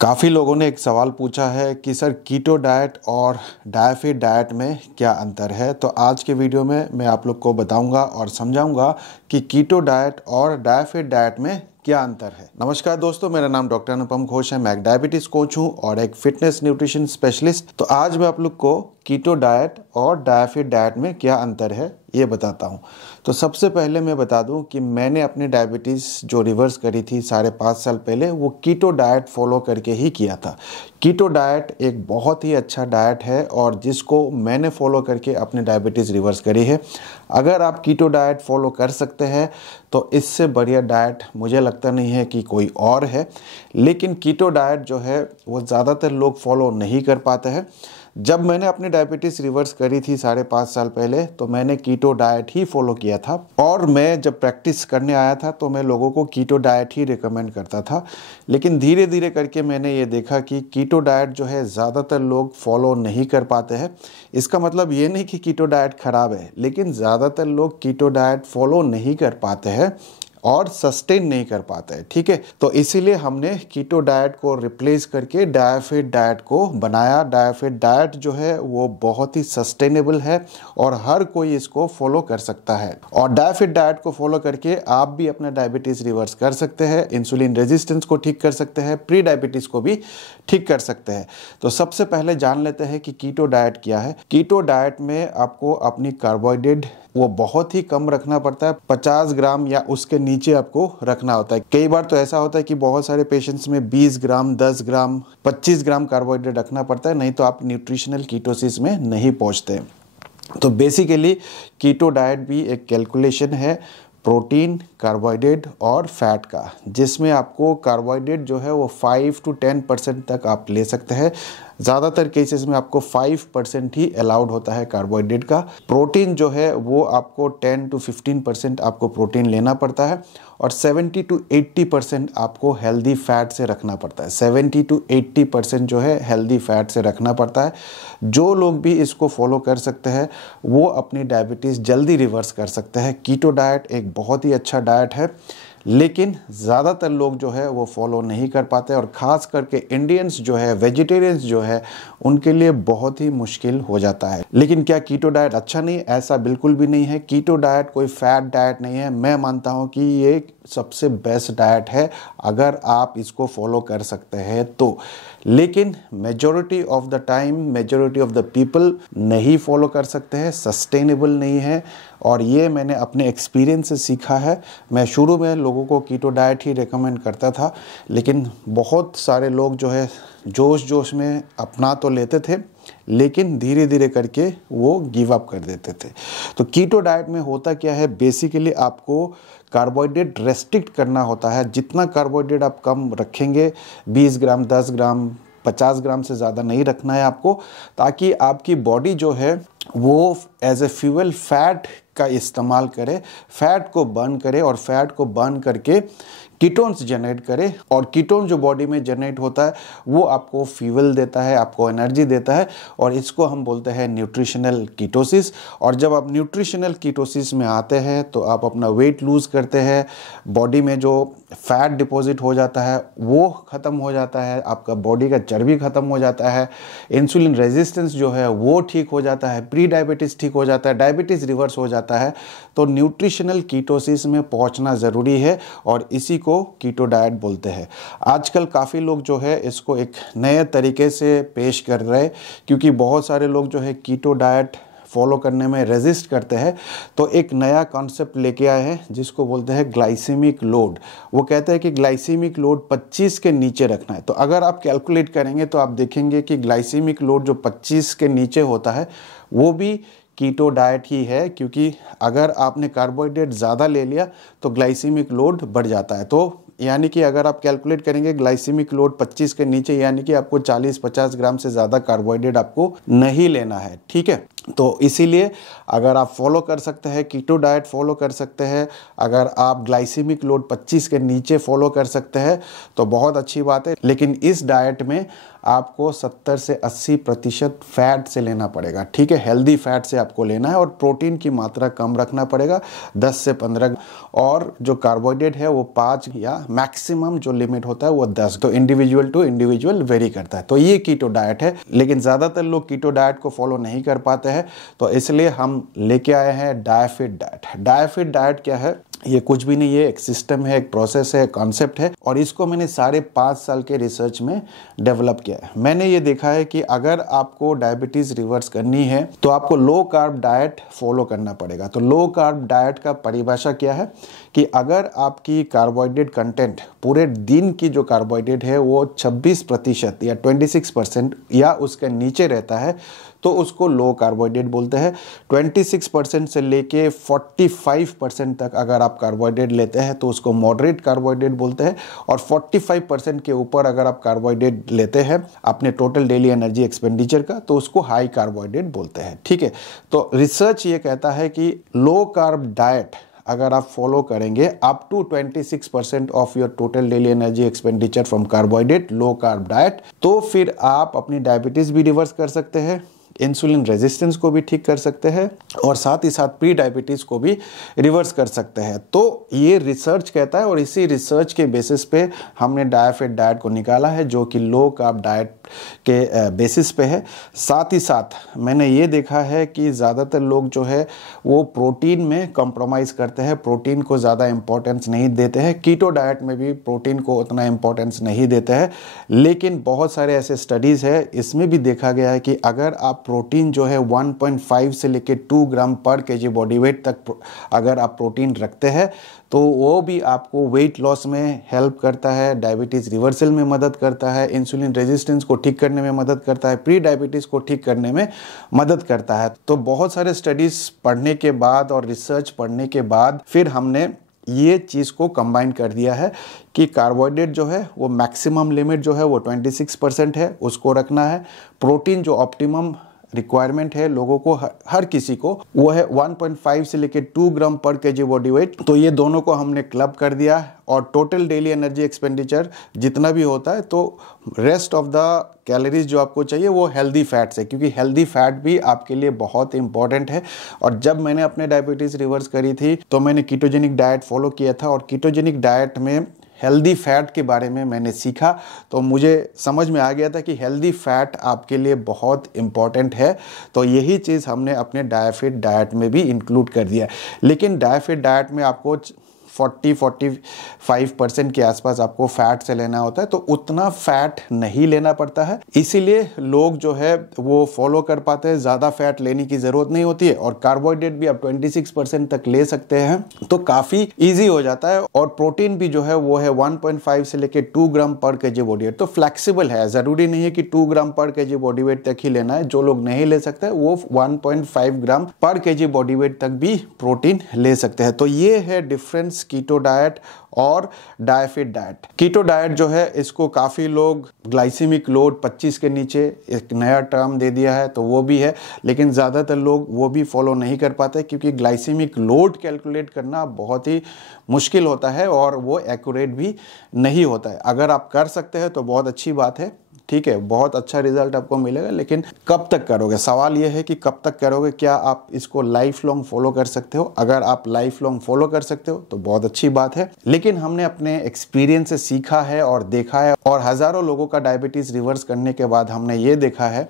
काफ़ी लोगों ने एक सवाल पूछा है कि सर कीटो डाइट और डायफिट डाइट में क्या अंतर है। तो आज के वीडियो में मैं आप लोग को बताऊंगा और समझाऊंगा कि कीटो डाइट और डायफिट डाइट में क्या अंतर है। नमस्कार दोस्तों, मेरा नाम डॉक्टर अनुपम घोष है। मैं एक डायबिटीज़ कोच हूं और एक फिटनेस न्यूट्रिशन स्पेशलिस्ट। तो आज मैं आप लोग को कीटो डाइट और डायफिट डाइट में क्या अंतर है ये बताता हूं। तो सबसे पहले मैं बता दूं कि मैंने अपनी डायबिटीज़ जो रिवर्स करी थी 5.5 साल पहले, वो कीटो डाइट फॉलो करके ही किया था। कीटो डाइट एक बहुत ही अच्छा डाइट है और जिसको मैंने फॉलो करके अपनी डायबिटीज़ रिवर्स करी है। अगर आप कीटो डाइट फॉलो कर सकते हैं तो इससे बढ़िया डाइट मुझे लगता नहीं है कि कोई और है। लेकिन कीटो डाइट जो है वो ज़्यादातर लोग फॉलो नहीं कर पाते हैं। जब मैंने अपनी डायबिटीज़ रिवर्स करी थी 5.5 साल पहले, तो मैंने कीटो डाइट ही फॉलो किया था और मैं जब प्रैक्टिस करने आया था तो मैं लोगों को कीटो डाइट ही रिकमेंड करता था। लेकिन धीरे धीरे करके मैंने ये देखा कि कीटो डाइट जो है ज़्यादातर लोग फॉलो नहीं कर पाते हैं। इसका मतलब ये नहीं कि कीटो डाइट ख़राब है, लेकिन ज़्यादातर लोग कीटो डाइट फॉलो नहीं कर पाते हैं और सस्टेन नहीं कर पाते हैं। ठीक है, तो इसीलिए हमने कीटो डाइट को रिप्लेस करके डायफिट डाइट को बनाया। डायफिट डाइट जो है वो बहुत ही सस्टेनेबल है और हर कोई इसको फॉलो कर सकता है। और डायफिट डाइट को फॉलो करके आप भी अपना डायबिटीज़ रिवर्स कर सकते हैं, इंसुलिन रेजिस्टेंस को ठीक कर सकते हैं, प्री डायबिटीज़ को भी ठीक कर सकते हैं। तो सबसे पहले जान लेते हैं कि कीटो डाइट क्या है। कीटो डाइट में आपको अपनी कार्बोहाइड्रेट वो बहुत ही कम रखना पड़ता है। 50 ग्राम या उसके नीचे आपको रखना होता है। कई बार तो ऐसा होता है कि बहुत सारे पेशेंट्स में 20 ग्राम, 10 ग्राम, 25 ग्राम कार्बोहाइड्रेट रखना पड़ता है, नहीं तो आप न्यूट्रिशनल कीटोसिस में नहीं पहुंचते। तो बेसिकली कीटो डाइट भी एक कैलकुलेशन है प्रोटीन, कार्बोहाइड्रेट और फैट का, जिसमें आपको कार्बोहाइड्रेट जो है वो 5 to 10% तक आप ले सकते हैं। ज़्यादातर केसेस में आपको 5% ही अलाउड होता है कार्बोहाइड्रेट का। प्रोटीन जो है वो आपको 10 to 15% आपको प्रोटीन लेना पड़ता है और 70 to 80% आपको हेल्दी फैट से रखना पड़ता है। 70 to 80% जो है हेल्दी फैट से रखना पड़ता है। जो लोग भी इसको फॉलो कर सकते हैं वो अपनी डायबिटीज़ जल्दी रिवर्स कर सकते हैं। कीटो डाइट एक बहुत ही अच्छा डाइट है, लेकिन ज़्यादातर लोग जो है वो फॉलो नहीं कर पाते और ख़ास करके इंडियंस जो है, वेजिटेरियंस जो है, उनके लिए बहुत ही मुश्किल हो जाता है। लेकिन क्या कीटो डाइट अच्छा नहीं? ऐसा बिल्कुल भी नहीं है। कीटो डाइट कोई फैट डाइट नहीं है। मैं मानता हूँ कि ये सबसे बेस्ट डाइट है अगर आप इसको फॉलो कर सकते हैं तो। लेकिन majority of the time, majority of the people नहीं फॉलो कर सकते हैं, सस्टेनेबल नहीं है। और ये मैंने अपने एक्सपीरियंस से सीखा है। मैं शुरू में लोगों को कीटो डाइट ही रेकमेंड करता था, लेकिन बहुत सारे लोग जो है जोश जोश में अपना तो लेते थे, लेकिन धीरे धीरे करके वो गिव अप कर देते थे। तो कीटो डाइट में होता क्या है, बेसिकली आपको कार्बोहाइड्रेट रेस्ट्रिक्ट करना होता है। जितना कार्बोहाइड्रेट आप कम रखेंगे, 20 ग्राम, 10 ग्राम, 50 ग्राम से ज़्यादा नहीं रखना है आपको, ताकि आपकी बॉडी जो है वो एज ए फ्यूल फैट का इस्तेमाल करे, फैट को बर्न करे और फैट को बर्न करके कीटोन्स जनरेट करे। और कीटोन जो बॉडी में जनरेट होता है वो आपको फ्यूल देता है, आपको एनर्जी देता है, और इसको हम बोलते हैं न्यूट्रिशनल कीटोसिस। और जब आप न्यूट्रिशनल कीटोसिस में आते हैं तो आप अपना वेट लूज़ करते हैं, बॉडी में जो फैट डिपॉजिट हो जाता है वो ख़त्म हो जाता है, आपका बॉडी का चर्बी ख़त्म हो जाता है, इंसुलिन रेजिस्टेंस जो है वो ठीक हो जाता है, प्री डायबिटीज़ ठीक हो जाता है, डायबिटीज़ रिवर्स हो जाता है। तो न्यूट्रिशनल कीटोसिस में पहुंचना ज़रूरी है और इसी को कीटो डाइट बोलते हैं। आजकल काफ़ी लोग जो है इसको एक नए तरीके से पेश कर रहे हैं, क्योंकि बहुत सारे लोग जो है कीटो डाइट फॉलो करने में रेजिस्ट करते हैं। तो एक नया कॉन्सेप्ट लेके आए हैं जिसको बोलते हैं ग्लाइसेमिक लोड। वो कहते हैं कि ग्लाइसेमिक लोड 25 के नीचे रखना है। तो अगर आप कैलकुलेट करेंगे तो आप देखेंगे कि ग्लाइसेमिक लोड जो 25 के नीचे होता है वो भी कीटो डाइट ही है, क्योंकि अगर आपने कार्बोहाइड्रेट ज़्यादा ले लिया तो ग्लाइसेमिक लोड बढ़ जाता है। तो यानी कि अगर आप कैलकुलेट करेंगे ग्लाइसेमिक लोड 25 के नीचे, यानी कि आपको 40-50 ग्राम से ज़्यादा कार्बोहाइड्रेट आपको नहीं लेना है। ठीक है, तो इसीलिए अगर आप फॉलो कर सकते हैं, कीटो डाइट फॉलो कर सकते हैं, अगर आप ग्लाइसेमिक लोड 25 के नीचे फॉलो कर सकते हैं तो बहुत अच्छी बात है। लेकिन इस डाइट में आपको 70 से 80% फैट से लेना पड़ेगा, ठीक है, हेल्दी फैट से आपको लेना है, और प्रोटीन की मात्रा कम रखना पड़ेगा, 10 से 15, और जो कार्बोहाइड्रेट है वो 5 या मैक्सिमम जो लिमिट होता है वो 10। तो इंडिविजुअल टू इंडिविजुअल वेरी करता है। तो ये कीटो डाइट है, लेकिन ज़्यादातर लोग कीटो डाइट को फॉलो नहीं कर पाते हैं, तो इसलिए हम लेके आए हैं डायफिट डाइट। डायफिट डाइट क्या है? ये कुछ भी नहीं है, एक सिस्टम है, एक प्रोसेस है, कॉन्सेप्ट है, और इसको मैंने 5.5 साल के रिसर्च में डेवलप किया है। मैंने ये देखा है कि अगर आपको डायबिटीज़ रिवर्स करनी है तो आपको लो कार्ब डाइट फॉलो करना पड़ेगा। तो लो कार्ब डाइट का परिभाषा क्या है कि अगर आपकी कार्बोहाइड्रेट कंटेंट पूरे दिन की जो कार्बोहाइड्रेट है वो 26% या 26% या उसके नीचे रहता है तो उसको लो कार्बोहाइड्रेट बोलते हैं। 26% से लेके 45% तक अगर आप कार्बोहाइड्रेट लेते हैं तो उसको मॉडरेट कार्बोहाइड्रेट बोलते हैं, और 45% के ऊपर अगर आप कार्बोहाइड्रेट लेते हैं अपने टोटल डेली एनर्जी एक्सपेंडिचर का तो उसको हाई कार्बोहाइड्रेट बोलते हैं, ठीक है। तो रिसर्च ये कहता है कि लो कार्ब डाइट अगर आप फॉलो करेंगे up to 26% of your total daily energy expenditure from carbohydrate, low carb diet, तो फिर आप अपनी डायबिटीज़ भी रिवर्स कर सकते हैं, इंसुलिन रेजिस्टेंस को भी ठीक कर सकते हैं, और साथ ही साथ प्री डायबिटीज़ को भी रिवर्स कर सकते हैं। तो ये रिसर्च कहता है, और इसी रिसर्च के बेसिस पे हमने डायफिट डाइट को निकाला है जो कि लो कार्ब डाइट के बेसिस पे है। साथ ही साथ मैंने ये देखा है कि ज़्यादातर लोग जो है वो प्रोटीन में कॉम्प्रोमाइज़ करते हैं, प्रोटीन को ज़्यादा इंपॉर्टेंस नहीं देते हैं। कीटो डाइट में भी प्रोटीन को उतना इंपॉर्टेंस नहीं देते हैं, लेकिन बहुत सारे ऐसे स्टडीज़ है, इसमें भी देखा गया है कि अगर आप प्रोटीन जो है 1.5 से लेकर 2 ग्राम पर केजी बॉडी वेट तक अगर आप प्रोटीन रखते हैं तो वो भी आपको वेट लॉस में हेल्प करता है, डायबिटीज़ रिवर्सल में मदद करता है, इंसुलिन रेजिस्टेंस को ठीक करने में मदद करता है, प्री डायबिटीज़ को ठीक करने में मदद करता है। तो बहुत सारे स्टडीज़ पढ़ने के बाद और रिसर्च पढ़ने के बाद फिर हमने ये चीज़ को कंबाइन कर दिया है कि कार्बोहाइड्रेट जो है वो मैक्सिमम लिमिट जो है वो 26% है, उसको रखना है। प्रोटीन जो ऑप्टिमम रिक्वायरमेंट है लोगों को, हर किसी को, वो है 1.5 से लेकर 2 ग्राम पर केजी बॉडी वेट। तो ये दोनों को हमने क्लब कर दिया है, और टोटल डेली एनर्जी एक्सपेंडिचर जितना भी होता है तो रेस्ट ऑफ द कैलोरीज जो आपको चाहिए वो हेल्दी फैट से, क्योंकि हेल्दी फैट भी आपके लिए बहुत इंपॉर्टेंट है। और जब मैंने अपने डायबिटीज़ रिवर्स करी थी तो मैंने कीटोजेनिक डाइट फॉलो किया था, और कीटोजेनिक डाइट में हेल्दी फैट के बारे में मैंने सीखा तो मुझे समझ में आ गया था कि हेल्दी फैट आपके लिए बहुत इम्पॉर्टेंट है। तो यही चीज़ हमने अपने डायफिट डाइट में भी इंक्लूड कर दिया। लेकिन डायफिट डाइट में आपको 40-45% के आसपास आपको फैट से लेना होता है, तो उतना फैट नहीं लेना पड़ता है, इसीलिए लोग जो है वो फॉलो कर पाते हैं। ज़्यादा फैट लेने की ज़रूरत नहीं होती है, और कार्बोहाइड्रेट भी आप 26% तक ले सकते हैं, तो काफ़ी ईजी हो जाता है। और प्रोटीन भी जो है वो है 1.5 से लेकर 2 ग्राम पर केजी बॉडी वेट, तो फ्लैक्सीबल है, ज़रूरी नहीं है कि 2 ग्राम पर केजी बॉडी वेट तक ही लेना है। जो लोग नहीं ले सकते वो 1.5 ग्राम पर केजी बॉडी वेट तक भी प्रोटीन ले सकते हैं। तो ये है डिफरेंस कीटो डाइट और डायफिट डाइट। कीटो डाइट जो है इसको काफ़ी लोग ग्लाइसेमिक लोड 25 के नीचे एक नया टर्म दे दिया है, तो वो भी है, लेकिन ज़्यादातर लोग वो भी फॉलो नहीं कर पाते, क्योंकि ग्लाइसेमिक लोड कैलकुलेट करना बहुत ही मुश्किल होता है और वो एक्यूरेट भी नहीं होता है। अगर आप कर सकते हैं तो बहुत अच्छी बात है, ठीक है, बहुत अच्छा रिजल्ट आपको मिलेगा, लेकिन कब तक करोगे? सवाल यह है कि कब तक करोगे, क्या आप इसको लाइफ लॉन्ग फॉलो कर सकते हो? अगर आप लाइफ लॉन्ग फॉलो कर सकते हो तो बहुत अच्छी बात है, लेकिन हमने अपने एक्सपीरियंस से सीखा है और देखा है, और हज़ारों लोगों का डायबिटीज़ रिवर्स करने के बाद हमने ये देखा है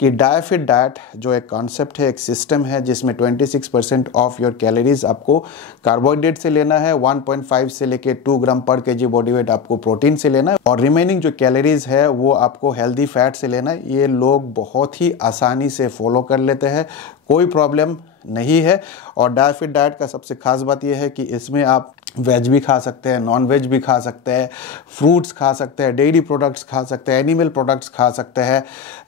कि डायफिट डाइट जो एक कॉन्सेप्ट है, एक सिस्टम है, जिसमें 26% ऑफ योर कैलोरीज आपको कार्बोहाइड्रेट से लेना है, 1.5 से लेके 2 ग्राम पर केजी बॉडी वेट आपको प्रोटीन से लेना है, और रिमेनिंग जो कैलोरीज है वो आपको हेल्दी फैट से लेना है। ये लोग बहुत ही आसानी से फॉलो कर लेते हैं, कोई प्रॉब्लम नहीं है। और डायफिट डाइट का सबसे खास बात यह है कि इसमें आप वेज भी खा सकते हैं, नॉन वेज भी खा सकते हैं, फ्रूट्स खा सकते हैं, डेयरी प्रोडक्ट्स खा सकते हैं, एनिमल प्रोडक्ट्स खा सकते हैं,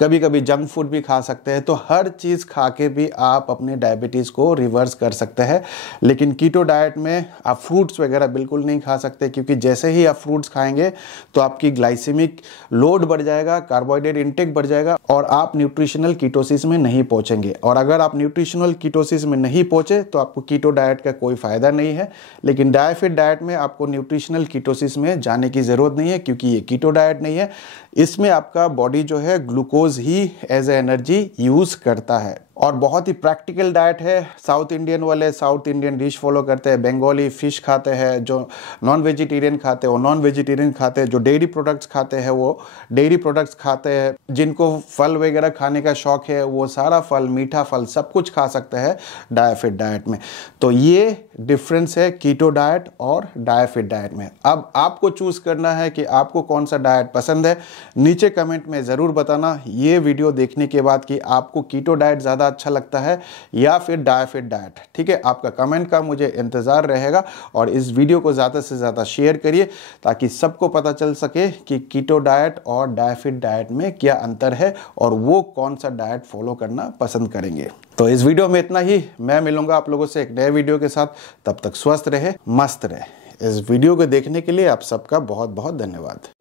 कभी कभी जंक फूड भी खा सकते हैं। तो हर चीज़ खा के भी आप अपने डायबिटीज़ को रिवर्स कर सकते हैं। लेकिन कीटो डाइट में आप फ्रूट्स वगैरह बिल्कुल नहीं खा सकते, क्योंकि जैसे ही आप फ्रूट्स खाएंगे तो आपकी ग्लाइसेमिक लोड बढ़ जाएगा, कार्बोहाइड्रेट इंटेक बढ़ जाएगा और आप न्यूट्रिशनल कीटोसिस में नहीं पहुंचेंगे। और अगर आप न्यूट्रिशनल कीटोसिस में नहीं पहुंचे तो आपको कीटो डाइट का कोई फ़ायदा नहीं है। लेकिन डायफिट डाइट में आपको न्यूट्रिशनल कीटोसिस में जाने की ज़रूरत नहीं है, क्योंकि ये कीटो डाइट नहीं है। इसमें आपका बॉडी जो है ग्लूकोज ही एज ए एनर्जी यूज़ करता है। और बहुत ही प्रैक्टिकल डाइट है। साउथ इंडियन वाले साउथ इंडियन डिश फॉलो करते हैं, बंगाली फिश खाते हैं, जो नॉन वेजिटेरियन खाते हैं वो नॉन वेजिटेरियन खाते हैं, जो डेयरी प्रोडक्ट्स खाते हैं वो डेयरी प्रोडक्ट्स खाते हैं, जिनको फल वगैरह खाने का शौक है वो सारा फल, मीठा फल सब कुछ खा सकते हैं डायफिट डाइट में। तो ये डिफरेंस है कीटो डाइट और डायफिट डाइट में। अब आपको चूज़ करना है कि आपको कौन सा डाइट पसंद है। नीचे कमेंट में ज़रूर बताना ये वीडियो देखने के बाद कि आपको कीटो डाइट ज़्यादा अच्छा लगता है या फिर डायफिट डाइट। ठीक है, आपका कमेंट का मुझे इंतज़ार रहेगा। और इस वीडियो को ज़्यादा से ज़्यादा शेयर करिए ताकि सबको पता चल सके कि कीटो डाइट और डायफिट डाइट में क्या अंतर है और वो कौन सा डाइट फॉलो करना पसंद करेंगे। तो इस वीडियो में इतना ही। मैं मिलूंगा आप लोगों से एक नए वीडियो के साथ। तब तक स्वस्थ रहे, मस्त रहे। इस वीडियो को देखने के लिए आप सबका बहुत बहुत धन्यवाद।